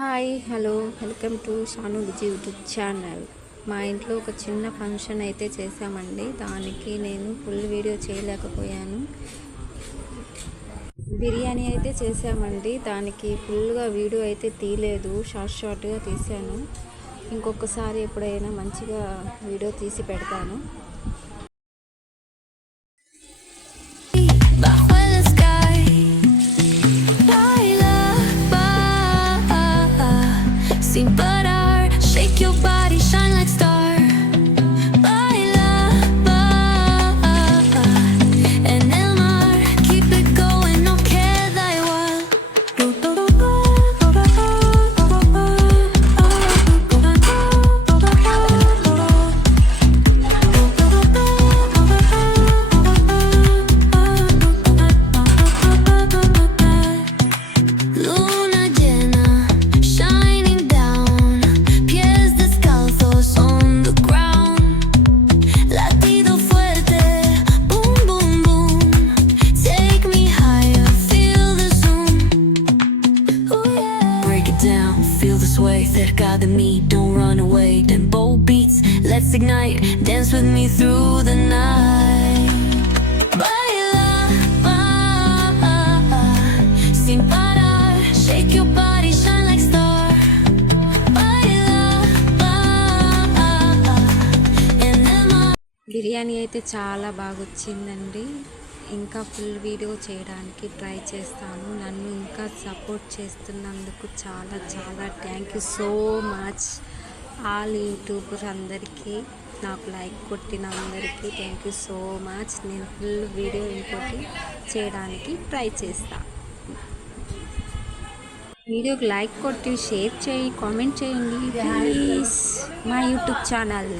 Hi hello welcome to Shanu Vijay YouTube channel. మా ఇంట్లో ఒక చిన్న ఫంక్షన్ అయితే చేసామండి. దానికి నేను ఫుల్ వీడియో చేయలేకపోయాను. బిర్యానీ అయితే చేసామండి. దానికి ఫుల్గా వీడియో అయితే తీయలేదు, షార్ట్గా తీసాను. ఇంకొకసారి ఎప్పుడైనా మంచిగా వీడియో తీసి పెడతాను. Sin parar, shake your body, shine like star. Baila, baila, en el mar, keep it going, no queda igual. Luna llena, shining down, pies descalzos on the ground. Latido fuerte, boom, boom, boom. Take me higher, feel the zoom. Ooh, yeah. Break it down, feel the sway. Cerca de mí, don't run away. Tempo beats, let's ignite. Dance with me through the night. Baila, baila, sin parar. Shake your body, shine like star. Baila, baila, en el mar. Biryani అయితే చాలా బాగా వచ్చిందండి. ఇంకా full video చేయడానికి ట్రై చేస్తాను. నన్ను ఇంకా సపోర్ట్ చేస్తున్నందుకు చాలా చాలా thank you so much. All YouTubers అందరికీ, నాకు లైక్ కొట్టిన అందరికీ థ్యాంక్ యూ సో మచ్. నేను ఫుల్ వీడియో ఇంకోటి చేయడానికి ట్రై చేస్తా. వీడియోకి లైక్ కొట్టి షేర్ చేయి, కామెంట్ చేయండి ప్లీజ్. మా యూట్యూబ్ ఛానల్